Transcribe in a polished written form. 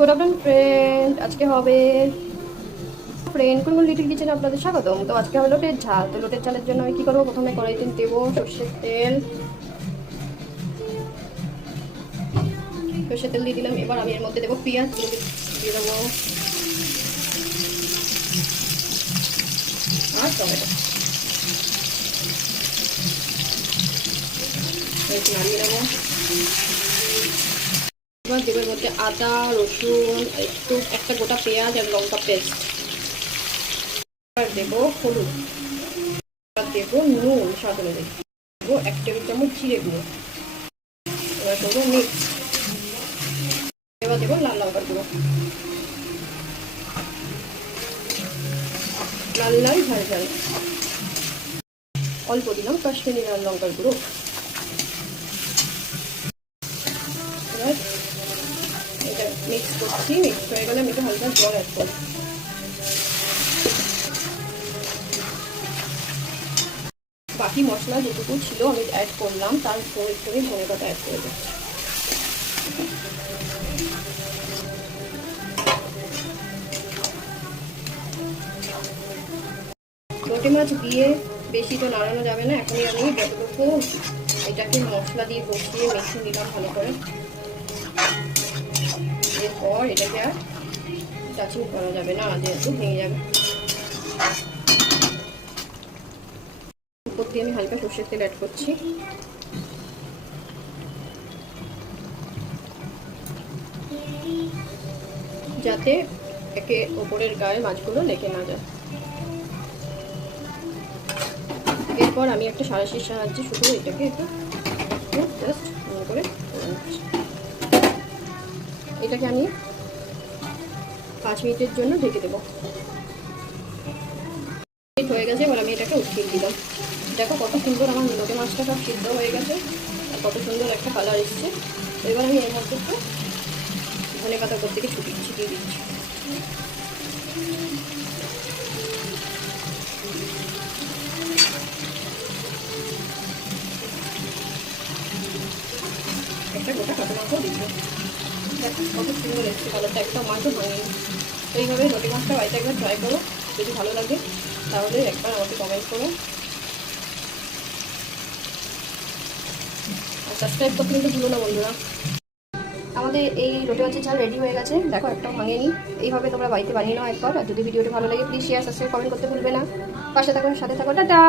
Good afternoon friend, আজকে হবে friend কোন লিটল কিচেনে আপনাদের স্বাগতম। তো আজকে হবে লোটের ঝাল। তো লোটের ঝালের জন্য আমি কি করবো, প্রথমে কড়াইতে দেবো সর্ষের তেল দিয়ে দিলাম। এবার আমি এর মধ্যে দেবো পেঁয়াজ দিয়ে দেবো আর টমেটো, নাড়িয়ে নেবো। এবার দেবো এর মধ্যে আদা রসুন, একটু একটা গোটা পেঁয়াজ আর লঙ্কা পেস্ট। এবার দেবো হলুদ, দেবো নুন স্বাদ অনুযায়ী, দেবো 1 টেবিল চামচ জিরে গুঁড়ো। এবার দেবো মিক্স। এবার দেবো লাল লঙ্কার গুঁড়ো, লাল লাল ঝাল ঝাল। অল্প দিলাম কাশ্মীরি লাল লঙ্কার গুঁড়ো। এবার এটা মিক্স করছি, মিক্স হয়ে গেলে আমি একটু হালকা জল অ্যাড করব। বাকি মশলা যেটুকু ছিল আমি অ্যাড করলাম, তারপর একটু ধনে পাতা অ্যাড করে দিচ্ছি। লোটে মাছ দিয়ে বেশি তো নাড়ানো যাবে না, এখনই আমি যতটুকু এটাকে মশলা দিয়ে কষিয়ে মিশিয়ে নিলাম ভালো করে। এরপর এটাকে আর টাচিং করা যাবে না, যেহেতু ভেঙে যাবে। উপর দিয়ে আমি হালকা সর্ষের তেল অ্যাড করছি। যাতে একে ওপরের গায়ে মাছগুলো লেগে না যায়। এরপর আমি একটা সাঁড়াশির সাহায্যে শুধু এটাকে একটু জাস্ট ভালো করে এটাকে আমি 5 মিনিটের জন্য ঢেকে দেবো। হয়ে গেছে, এবার আমি এটাকে উঠিয়ে দিলাম। দেখো কত সুন্দর আমার লোটে মাছটা সব সিদ্ধ হয়ে গেছে আর কত সুন্দর একটা কালার এসছে। এবার আমি এর মধ্যে একটু ধনে পাতা উপর থেকে ছিটিয়ে দিচ্ছি। একটা গোটা কাঁচা লঙ্কাও দিচ্ছি। দেখো কত সুন্দর এসছে কালারটা, একটা মাছও ভাঙিনি। এইভাবে লোটে মাছটা বাড়িতে একবার ট্রাই করো, যদি ভালো লাগে তাহলে একবার আমাকে কমেন্ট করো আর সাবস্ক্রাইব করতে কিন্তু ভুলো না বন্ধুরা। আমাদের এই লোটে মাছের ঝাল রেডি হয়ে গেছে, দেখো একটাও ভাঙেনি। এইভাবে তোমরা বাড়িতে বানিয়ে নাও একবার। আর যদি ভিডিওটি ভালো লাগে প্লিজ শেয়ার সাবস্ক্রাইব কমেন্ট করতে ভুলবে না। পাশে থাকুন, সাথে থাকো, টাটা।